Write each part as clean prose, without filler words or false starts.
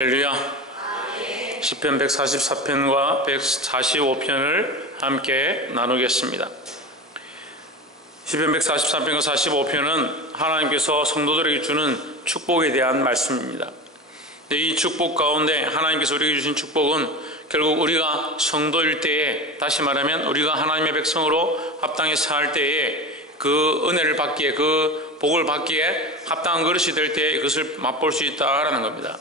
할렐루야. 시편 144편과 145편을 함께 나누겠습니다. 시편 144편과 45편은 하나님께서 성도들에게 주는 축복에 대한 말씀입니다. 이 축복 가운데 하나님께서 우리에게 주신 축복은 결국 우리가 성도일 때에, 다시 말하면 우리가 하나님의 백성으로 합당히 살 때에 그 은혜를 받기에, 그 복을 받기에 합당한 그릇이 될 때에 그것을 맛볼 수 있다라는 겁니다.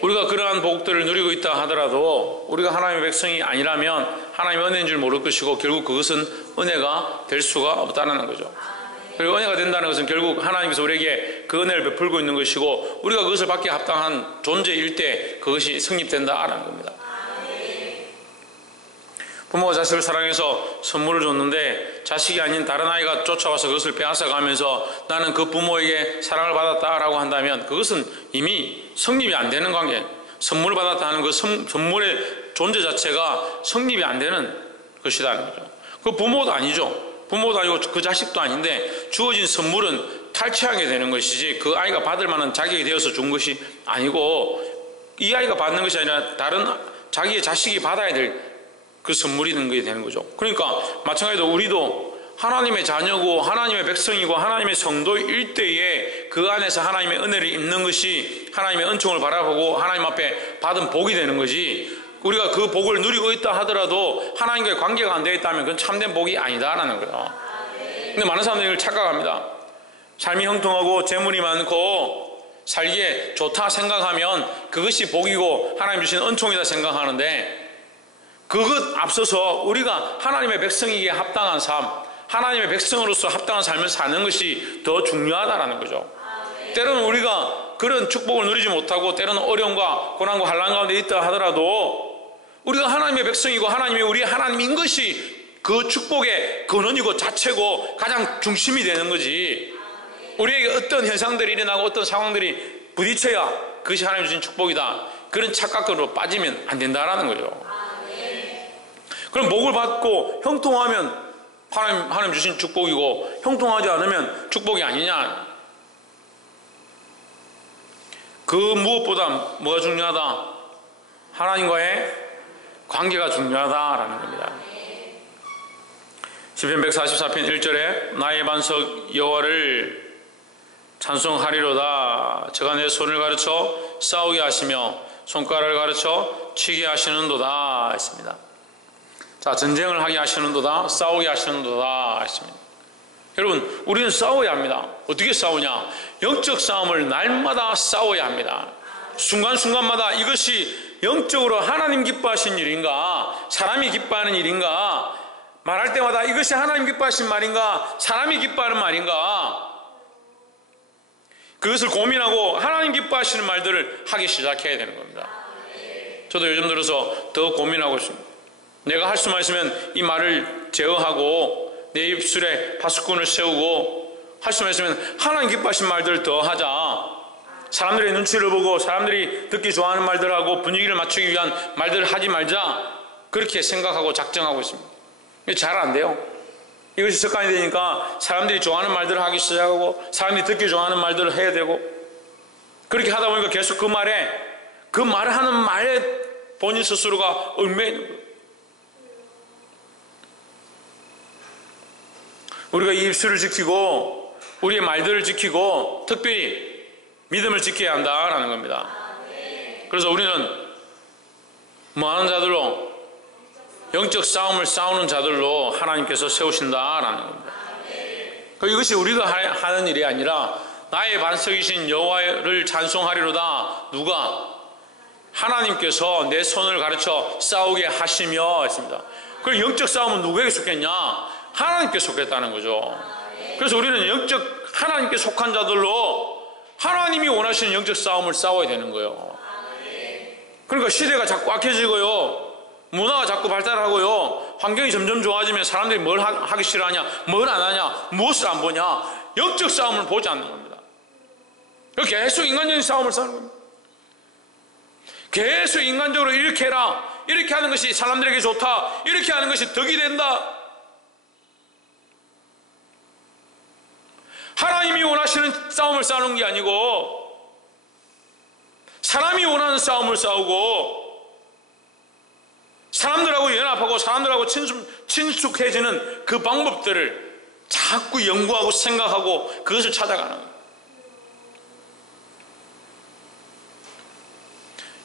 우리가 그러한 복들을 누리고 있다 하더라도 우리가 하나님의 백성이 아니라면 하나님의 은혜인 줄 모를 것이고, 결국 그것은 은혜가 될 수가 없다는 거죠. 그리고 은혜가 된다는 것은 결국 하나님께서 우리에게 그 은혜를 베풀고 있는 것이고, 우리가 그것을 받기에 합당한 존재일 때 그것이 성립된다라는 겁니다. 부모가 자식을 사랑해서 선물을 줬는데 자식이 아닌 다른 아이가 쫓아와서 그것을 빼앗아가면서 나는 그 부모에게 사랑을 받았다라고 한다면 그것은 이미 성립이 안 되는 관계, 선물을 받았다는 그 선물의 존재 자체가 성립이 안 되는 것이라는 거죠. 그 부모도 아니죠. 부모도 아니고 그 자식도 아닌데 주어진 선물은 탈취하게 되는 것이지 그 아이가 받을 만한 자격이 되어서 준 것이 아니고, 이 아이가 받는 것이 아니라 다른 자기의 자식이 받아야 될 그 선물이 되는 거죠. 그러니까 마찬가지로 우리도 하나님의 자녀고 하나님의 백성이고 하나님의 성도일 때에 그 안에서 하나님의 은혜를 입는 것이 하나님의 은총을 바라보고 하나님 앞에 받은 복이 되는 거지, 우리가 그 복을 누리고 있다 하더라도 하나님과의 관계가 안 되어 있다면 그건 참된 복이 아니다라는 거예요. 근데 많은 사람들이 이걸 착각합니다. 삶이 형통하고 재물이 많고 살기에 좋다 생각하면 그것이 복이고 하나님 주신 은총이다 생각하는데, 그것 앞서서 우리가 하나님의 백성이기에 합당한 삶, 하나님의 백성으로서 합당한 삶을 사는 것이 더 중요하다는 거죠. 때로는 우리가 그런 축복을 누리지 못하고 때로는 어려움과 고난과 환난 가운데 있다 하더라도 우리가 하나님의 백성이고 하나님이 우리의 하나님인 것이 그 축복의 근원이고 자체고 가장 중심이 되는 거지, 우리에게 어떤 현상들이 일어나고 어떤 상황들이 부딪혀야 그것이 하나님 주신 축복이다, 그런 착각으로 빠지면 안 된다라는 거죠. 그럼 복을 받고 형통하면 하나님 주신 축복이고 형통하지 않으면 축복이 아니냐. 그 무엇보다 뭐가 중요하다? 하나님과의 관계가 중요하다라는 겁니다. 시편 144편 1절에 나의 반석 여호와를 찬송하리로다. 저가 내 손을 가르쳐 싸우게 하시며 손가락을 가르쳐 치게 하시는도다 했습니다. 자, 전쟁을 하게 하시는도다, 싸우게 하시는도다 했습니다. 여러분, 우리는 싸워야 합니다. 어떻게 싸우냐? 영적 싸움을 날마다 싸워야 합니다. 순간순간마다 이것이 영적으로 하나님 기뻐하신 일인가, 사람이 기뻐하는 일인가, 말할 때마다 이것이 하나님 기뻐하신 말인가, 사람이 기뻐하는 말인가, 그것을 고민하고 하나님 기뻐하시는 말들을 하기 시작해야 되는 겁니다. 저도 요즘 들어서 더 고민하고 있습니다. 내가 할 수만 있으면 이 말을 제어하고 내 입술에 파수꾼을 세우고, 할 수만 있으면 하나님 기뻐하신 말들을 더 하자, 사람들의 눈치를 보고 사람들이 듣기 좋아하는 말들하고 분위기를 맞추기 위한 말들을 하지 말자, 그렇게 생각하고 작정하고 있습니다. 잘 안 돼요. 이것이 습관이 되니까 사람들이 좋아하는 말들을 하기 시작하고 사람들이 듣기 좋아하는 말들을 해야 되고, 그렇게 하다 보니까 계속 그 말을 하는 말에 본인 스스로가 얽매이는 거예요. 우리가 이 입술을 지키고 우리의 말들을 지키고 특별히 믿음을 지켜야 한다라는 겁니다. 그래서 우리는 뭐하는 자들로? 영적 싸움을 싸우는 자들로 하나님께서 세우신다라는 겁니다. 이것이 우리가 하는 일이 아니라 나의 반석이신 여호와를 찬송하리로다. 누가? 하나님께서 내 손을 가르쳐 싸우게 하시며 했습니다. 그럼 영적 싸움은 누구에게 속했냐? 하나님께 속했다는 거죠. 그래서 우리는 영적 하나님께 속한 자들로 하나님이 원하시는 영적 싸움을 싸워야 되는 거예요. 그러니까 시대가 자꾸 악해지고요, 문화가 자꾸 발달하고요, 환경이 점점 좋아지면 사람들이 뭘 하기 싫어하냐, 뭘 안 하냐, 무엇을 안 보냐, 영적 싸움을 보지 않는 겁니다. 계속 인간적인 싸움을 싸우는 겁니다. 계속 인간적으로 이렇게 해라, 이렇게 하는 것이 사람들에게 좋다, 이렇게 하는 것이 덕이 된다. 하나님이 원하시는 싸움을 싸우는 게 아니고 사람이 원하는 싸움을 싸우고 사람들하고 연합하고 사람들하고 친숙해지는 그 방법들을 자꾸 연구하고 생각하고 그것을 찾아가는 거예요.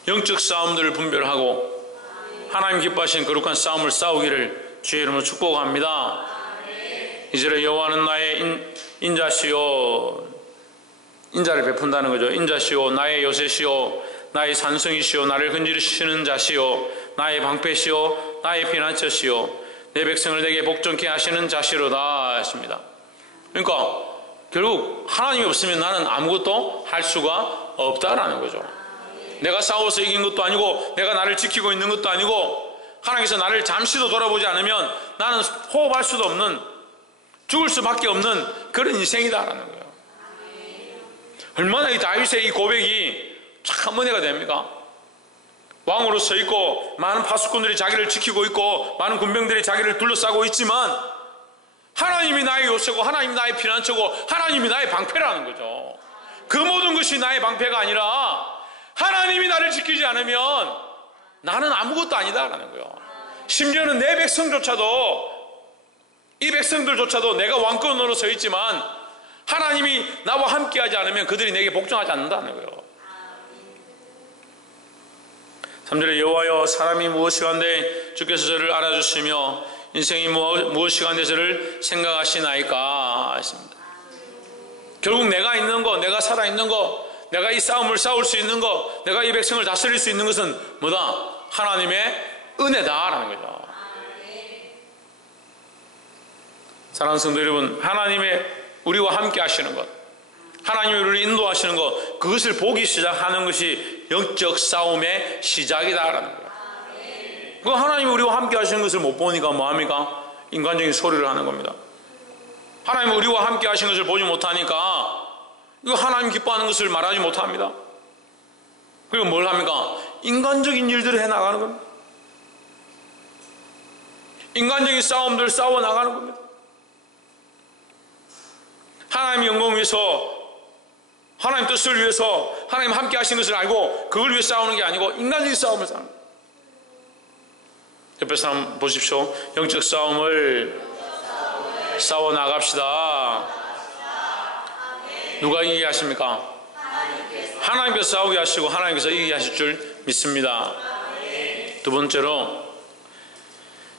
영적 싸움들을 분별하고 하나님 기뻐하시는 거룩한 싸움을 싸우기를 주의 이름으로 축복합니다. 이제는 여호와는 나의 인자시요, 인자를 베푼다는 거죠. 인자시요, 나의 요새시요, 나의 산성이시요, 나를 건지시는 자시요, 나의 방패시요, 나의 피난처시요, 내 백성을 내게 복종케 하시는 자시로다 했습니다. 그러니까 결국 하나님이 없으면 나는 아무것도 할 수가 없다라는 거죠. 내가 싸워서 이긴 것도 아니고 내가 나를 지키고 있는 것도 아니고 하나님께서 나를 잠시도 돌아보지 않으면 나는 호흡할 수도 없는, 죽을 수밖에 없는 그런 인생이다라는 거예요. 얼마나 이 다윗의 이 고백이 참 은혜가 됩니까? 왕으로 서 있고 많은 파수꾼들이 자기를 지키고 있고 많은 군병들이 자기를 둘러싸고 있지만 하나님이 나의 요새고 하나님이 나의 피난처고 하나님이 나의 방패라는 거죠. 그 모든 것이 나의 방패가 아니라 하나님이 나를 지키지 않으면 나는 아무것도 아니다라는 거예요. 심지어는 내 백성조차도, 이 백성들조차도 내가 왕권으로 서 있지만 하나님이 나와 함께하지 않으면 그들이 내게 복종하지 않는다는 거예요. 3절에 여호와여, 사람이 무엇이 한데 주께서 저를 알아주시며 인생이 무엇이 한데 저를 생각하시나이까 했습니다. 결국 내가 있는 거, 내가 살아있는 거, 내가 이 싸움을 싸울 수 있는 거, 내가 이 백성을 다스릴 수 있는 것은 뭐다? 하나님의 은혜다라는 거죠. 사랑하는 성도 여러분, 하나님의 우리와 함께 하시는 것, 하나님이 우리를 인도하시는 것, 그것을 보기 시작하는 것이 영적 싸움의 시작이다라는 거예요. 그 하나님이 우리와 함께 하시는 것을 못 보니까 뭐합니까? 인간적인 소리를 하는 겁니다. 하나님이 우리와 함께 하시는 것을 보지 못하니까 이거 하나님 기뻐하는 것을 말하지 못합니다. 그리고 뭘 합니까? 인간적인 일들을 해나가는 겁니다. 인간적인 싸움들을 싸워 나가는 겁니다. 하나님의 영광을 위해서, 하나님 뜻을 위해서 하나님 함께 하신 것을 알고 그걸 위해 싸우는 게 아니고 인간적인 싸움을 싸우는 거예요. 옆에 사람 보십시오. 영적 싸움을 싸워 나갑시다. 누가 이기게 하십니까? 하나님께서 싸우게 하시고 하나님께서 이기게 하실 줄 믿습니다. 두 번째로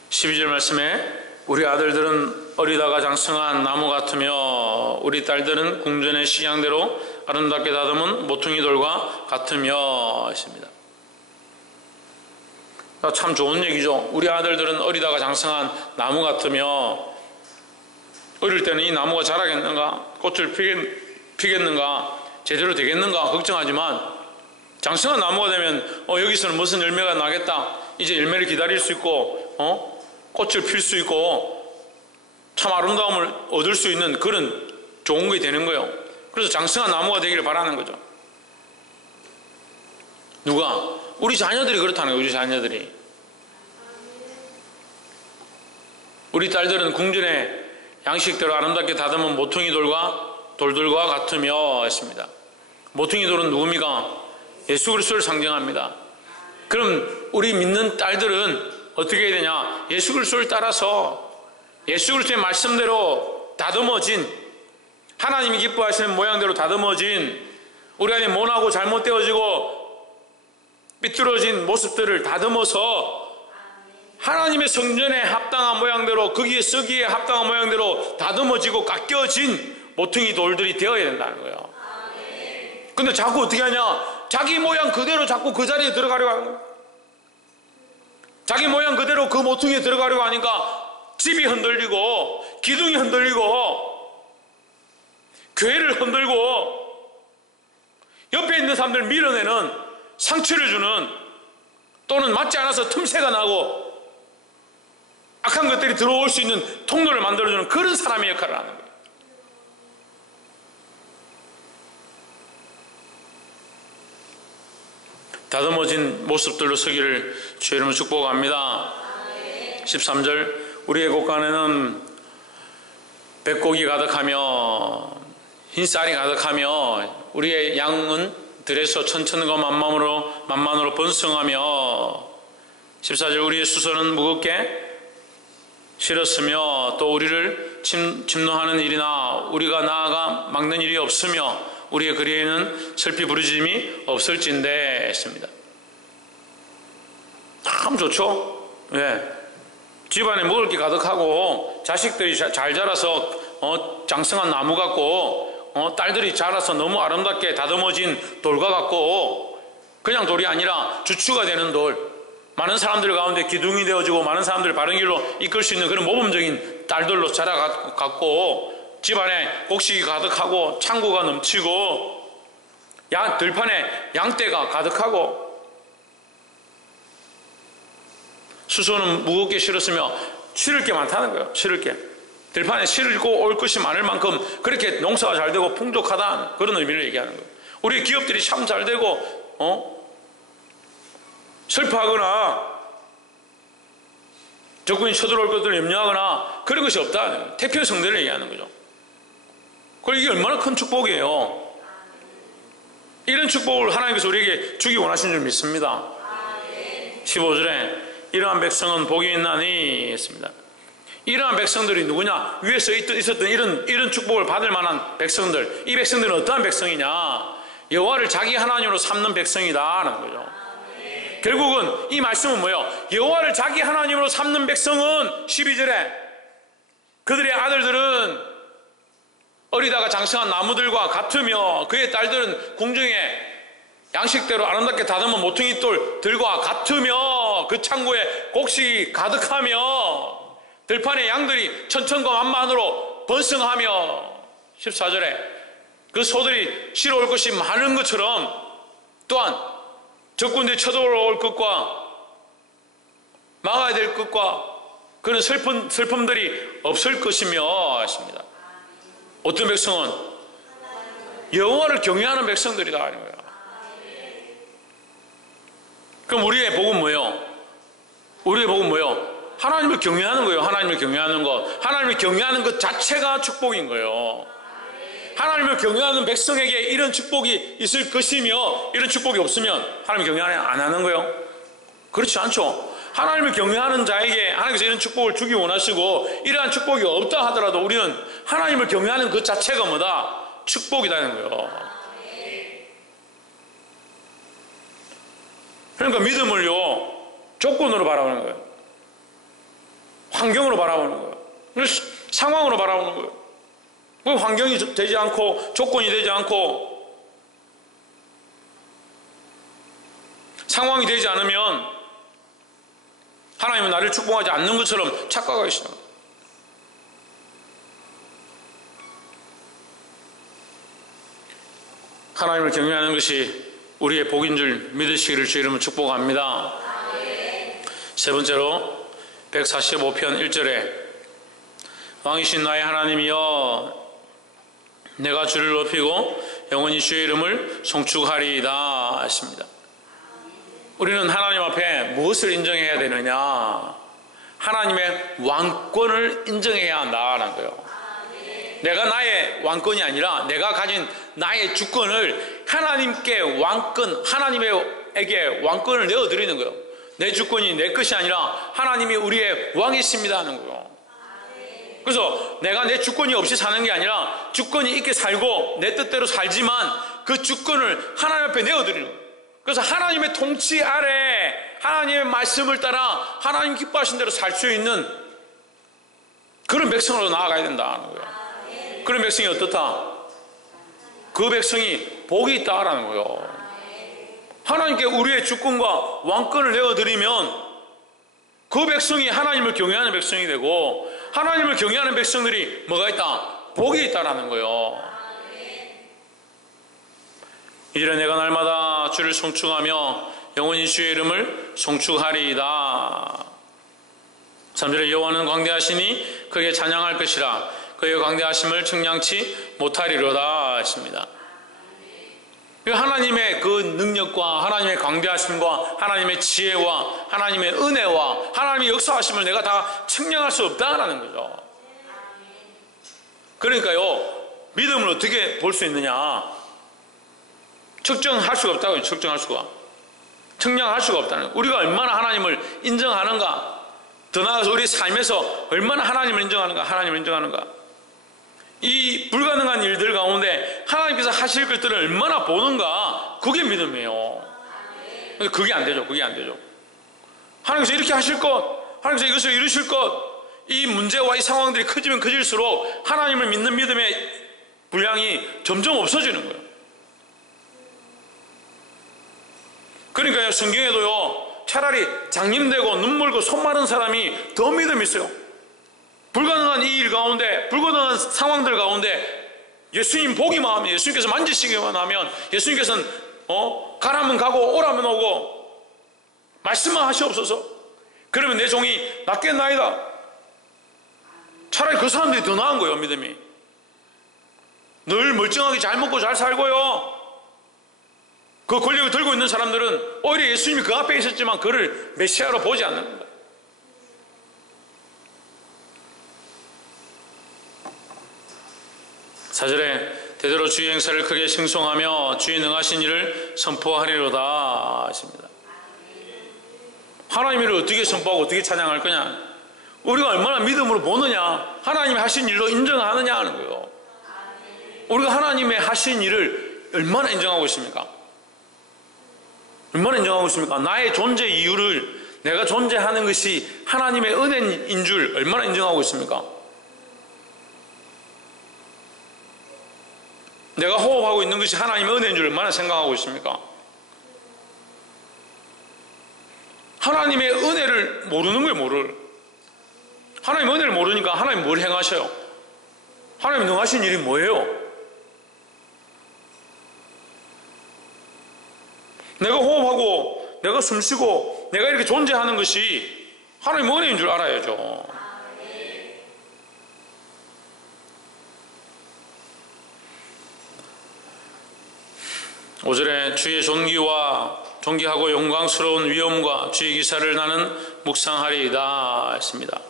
12절 말씀에 우리 아들들은 어리다가 장성한 나무 같으며 우리 딸들은 궁전의 식양대로 아름답게 다듬은 모퉁이 돌과 같으며 했습니다. 참 좋은 얘기죠. 우리 아들들은 어리다가 장성한 나무 같으며, 어릴 때는 이 나무가 자라겠는가, 꽃을 피겠는가, 제대로 되겠는가 걱정하지만 장성한 나무가 되면 여기서는 무슨 열매가 나겠다, 이제 열매를 기다릴 수 있고 꽃을 필 수 있고 참 아름다움을 얻을 수 있는 그런 좋은 게 되는 거예요. 그래서 장성한 나무가 되기를 바라는 거죠. 누가? 우리 자녀들이 그렇다는 거예요. 우리 자녀들이. 우리 딸들은 궁전의 양식대로 아름답게 다듬은 모퉁이 돌들과 같으며 했습니다. 모퉁이 돌은 누굽니까? 예수 그리스도를 상징합니다. 그럼 우리 믿는 딸들은 어떻게 해야 되냐? 예수 그리스도를 따라서 예수 그리스도의 말씀대로 다듬어진, 하나님이 기뻐하시는 모양대로 다듬어진, 우리 안에 모나고 잘못되어지고 삐뚤어진 모습들을 다듬어서 하나님의 성전에 합당한 모양대로, 거기에 서기에 합당한 모양대로 다듬어지고 깎여진 모퉁이 돌들이 되어야 된다는 거예요. 근데 자꾸 어떻게 하냐? 자기 모양 그대로 자꾸 그 자리에 들어가려고 하는 거예요. 자기 모양 그대로 그 모퉁이에 들어가려고 하니까 집이 흔들리고 기둥이 흔들리고 교회를 흔들고 옆에 있는 사람들 밀어내는, 상처를 주는, 또는 맞지 않아서 틈새가 나고 악한 것들이 들어올 수 있는 통로를 만들어주는 그런 사람의 역할을 하는 거예요. 다듬어진 모습들로 서기를 주의 이름으로 축복합니다. 13절 우리의 곳간에는 백곡이 가득하며 흰쌀이 가득하며 우리의 양은 들에서 천천과 만만으로 번성하며 14절 우리의 수소는 무겁게 실었으며 또 우리를 침노하는 일이나 우리가 나아가 막는 일이 없으며 우리의 거리에는 슬피 부르짖음이 없을진데 했습니다. 참 좋죠? 예. 집안에 먹을 게 가득하고 자식들이 잘 자라서 장성한 나무 같고 딸들이 자라서 너무 아름답게 다듬어진 돌과 같고 그냥 돌이 아니라 주추가 되는 돌, 많은 사람들 가운데 기둥이 되어주고 많은 사람들을 바른 길로 이끌 수 있는 그런 모범적인 딸들로 자라갔고 집안에 곡식이 가득하고 창고가 넘치고 들판에 양떼가 가득하고 수소는 무겁게 실었으며 실을 게 많다는 거예요. 실을 게. 들판에 실고 올 것이 많을 만큼 그렇게 농사가 잘 되고 풍족하다는 그런 의미를 얘기하는 거예요. 우리 기업들이 참 잘 되고 슬퍼하거나 적군이 쳐들어올 것들을 염려하거나 그런 것이 없다. 태평성대를 얘기하는 거죠. 그리고 이게 얼마나 큰 축복이에요. 이런 축복을 하나님께서 우리에게 주기 원하시는 줄 믿습니다. 15절에 이러한 백성은 복이 있나니 했습니다. 이러한 백성들이 누구냐? 위에서 있었던 이런 축복을 받을 만한 백성들. 이 백성들은 어떠한 백성이냐? 여호와를 자기 하나님으로 삼는 백성이다라는 거죠. 결국은 이 말씀은 뭐예요? 여호와를 자기 하나님으로 삼는 백성은 12절에 그들의 아들들은 어리다가 장성한 나무들과 같으며 그의 딸들은 궁중에 양식대로 아름답게 다듬은 모퉁이 돌들과 같으며 그 창고에 곡식이 가득하며 들판에 양들이 천천과 만만으로 번성하며 14절에 그 소들이 실어올 것이 많은 것처럼 또한 적군들이 쳐들어올 것과 막아야 될 것과 그런 슬픔들이 없을 것이며 하십니다. 어떤 백성은 여호와를 경외하는 백성들이다 하는 거예요. 그럼 우리의 복은 뭐예요? 우리의 복은 뭐예요? 하나님을 경외하는 거예요. 하나님을 경외하는 것. 하나님을 경외하는 것 자체가 축복인 거예요. 하나님을 경외하는 백성에게 이런 축복이 있을 것이며 이런 축복이 없으면 하나님을 경외 안 하는 거예요? 그렇지 않죠. 하나님을 경외하는 자에게 하나님께서 이런 축복을 주기 원하시고 이러한 축복이 없다 하더라도 우리는 하나님을 경외하는 것 자체가 뭐다? 축복이라는 거예요. 그러니까 믿음을요 조건으로 바라보는 거예요. 환경으로 바라보는 거예요. 상황으로 바라보는 거예요. 환경이 되지 않고 조건이 되지 않고 상황이 되지 않으면 하나님은 나를 축복하지 않는 것처럼 착각하기 시작합니다. 하나님을 경외하는 것이 우리의 복인 줄 믿으시기를 주의 이름으로 축복합니다. 세 번째로 145편 1절에 왕이신 나의 하나님이여 내가 주를 높이고 영원히 주의 이름을 송축하리이다 하십니다. 우리는 하나님 앞에 무엇을 인정해야 되느냐? 하나님의 왕권을 인정해야 한다는 거예요. 내가 나의 왕권이 아니라 내가 가진 나의 주권을 하나님께 하나님에게 왕권을 내어드리는 거예요. 내 주권이 내 것이 아니라 하나님이 우리의 왕이십니다 하는 거예요. 그래서 내가 내 주권이 없이 사는 게 아니라 주권이 있게 살고 내 뜻대로 살지만 그 주권을 하나님 앞에 내어드리는 거예요. 그래서 하나님의 통치 아래 하나님의 말씀을 따라 하나님 기뻐하신 대로 살 수 있는 그런 백성으로 나아가야 된다는 거예요. 그런 백성이 어떻다? 그 백성이 복이 있다라는 거예요. 하나님께 우리의 주권과 왕권을 내어드리면 그 백성이 하나님을 경외하는 백성이 되고 하나님을 경외하는 백성들이 뭐가 있다? 복이 있다라는 거예요. 이제 내가 날마다 주를 송축하며 영원히 주의 이름을 송축하리이다. 3절에 여호와는 광대하시니 그에게 찬양할 것이라 그의 광대하심을 측량치 못하리로다 했습니다. 하나님의 그 능력과 하나님의 광대하심과 하나님의 지혜와 하나님의 은혜와 하나님의 역사하심을 내가 다 측량할 수 없다라는 거죠. 그러니까요 믿음을 어떻게 볼 수 있느냐? 측정할 수가 없다고요. 측정할 수가. 측량할 수가 없다는 거예요. 우리가 얼마나 하나님을 인정하는가, 더 나아가서 우리 삶에서 얼마나 하나님을 인정하는가, 하나님을 인정하는가. 이 불가능한 일들 가운데 하나님께서 하실 것들을 얼마나 보는가, 그게 믿음이에요. 그게 안 되죠. 그게 안 되죠. 하나님께서 이렇게 하실 것, 하나님께서 이것을 이루실 것, 이 문제와 이 상황들이 커지면 커질수록 하나님을 믿는 믿음의 분량이 점점 없어지는 거예요. 그러니까요, 성경에도요, 차라리 장님되고 눈물고 손 마른 사람이 더 믿음이 있어요. 불가능한 이 일 가운데, 불가능한 상황들 가운데 예수님 보기만 하면, 예수님께서 만지시기만 하면, 예수님께서는 가라면 가고 오라면 오고 말씀만 하시옵소서. 그러면 내 종이 낫겠나이다. 차라리 그 사람들이 더 나은 거예요. 믿음이 늘 멀쩡하게 잘 먹고 잘 살고요, 그 권력을 들고 있는 사람들은 오히려 예수님이 그 앞에 있었지만 그를 메시아로 보지 않는 겁니다. 4절에 대대로 주의 행사를 크게 칭송하며 주의 능하신 일을 선포하리로다 하십니다. 하나님의 일을 어떻게 선포하고 어떻게 찬양할 거냐, 우리가 얼마나 믿음으로 보느냐, 하나님이 하신 일로 인정하느냐 하는 거예요. 우리가 하나님의 하신 일을 얼마나 인정하고 있습니까? 얼마나 인정하고 있습니까? 나의 존재 이유를, 내가 존재하는 것이 하나님의 은혜인 줄 얼마나 인정하고 있습니까? 내가 호흡하고 있는 것이 하나님의 은혜인 줄 얼마나 생각하고 있습니까? 하나님의 은혜를 모르는 거예요. 모를. 하나님의 은혜를 모르니까 하나님 뭘 행하셔요? 하나님 능하신 일이 뭐예요? 내가 호흡하고 내가 숨쉬고 내가 이렇게 존재하는 것이 하나님의 은혜인 줄 알아야죠. 오절에 주의 존귀하고 영광스러운 위엄과 주의 기사를 나는 묵상하리이다 했습니다.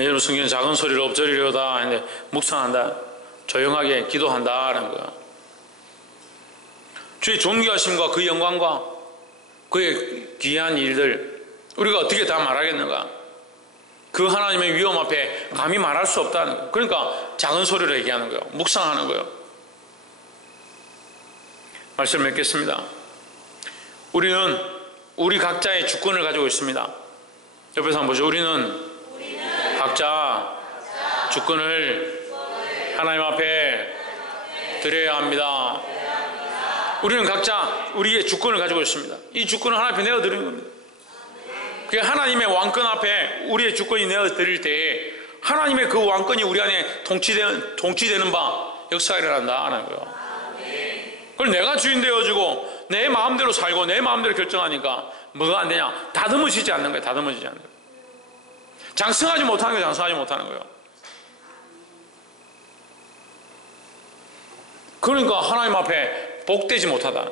여러분, 성경은 작은 소리로 엎드리려다 했는데 묵상한다, 조용하게 기도한다 라는 거예요. 주의 존귀하심과 그 영광과 그의 귀한 일들 우리가 어떻게 다 말하겠는가? 그 하나님의 위엄 앞에 감히 말할 수 없다는 거예요. 그러니까 작은 소리로 얘기하는 거예요. 묵상하는 거예요. 말씀 맺겠습니다. 우리는 우리 각자의 주권을 가지고 있습니다. 옆에서 한번 보죠. 우리는 각자 주권을 하나님 앞에 드려야 합니다. 우리는 각자 우리의 주권을 가지고 있습니다. 이 주권을 하나님 앞에 내어드리는 겁니다. 하나님의 왕권 앞에 우리의 주권이 내어드릴 때에 하나님의 그 왕권이 우리 안에 통치되는 바 역사가 일어난다 하는 거예요. 그걸 내가 주인 되어지고 내 마음대로 살고 내 마음대로 결정하니까 뭐가 안 되냐? 다듬어지지 않는 거예요. 다듬어지지 않는 거예요. 장성하지 못하는 거예요. 장성하지 못하는 거예요. 그러니까 하나님 앞에 복되지 못하다.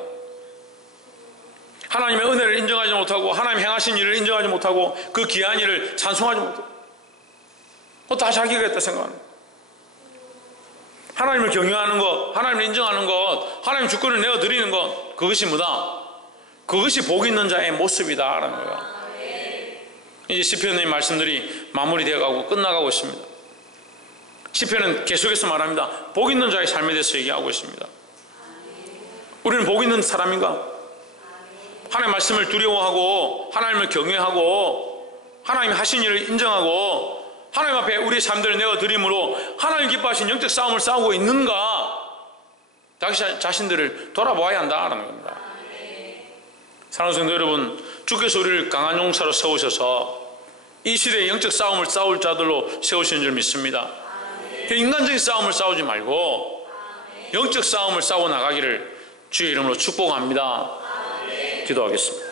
하나님의 은혜를 인정하지 못하고 하나님 행하신 일을 인정하지 못하고 그 귀한 일을 찬송하지 못하고 다 자기가 했다 생각하는 거예요. 하나님을 경외하는 것, 하나님을 인정하는 것, 하나님 주권을 내어드리는 것, 그것이 뭐다? 그것이 복 있는 자의 모습이다 라는 거예요. 이제 시편의 말씀들이 마무리되어가고 끝나가고 있습니다. 시편은 계속해서 말합니다. 복 있는 자의 삶에 대해서 얘기하고 있습니다. 우리는 복 있는 사람인가? 하나님의 말씀을 두려워하고 하나님을 경외하고 하나님이 하신 일을 인정하고 하나님 앞에 우리의 삶들을 내어드림으로 하나님 기뻐하신 영적 싸움을 싸우고 있는가? 자기 자신들을 돌아보아야 한다는 겁니다. 사랑하는 성도 여러분, 주께서 우리를 강한 용사로 세우셔서 이 시대의 영적 싸움을 싸울 자들로 세우시는 줄 믿습니다. 인간적인 싸움을 싸우지 말고 영적 싸움을 싸워 나가기를 주의 이름으로 축복합니다. 기도하겠습니다.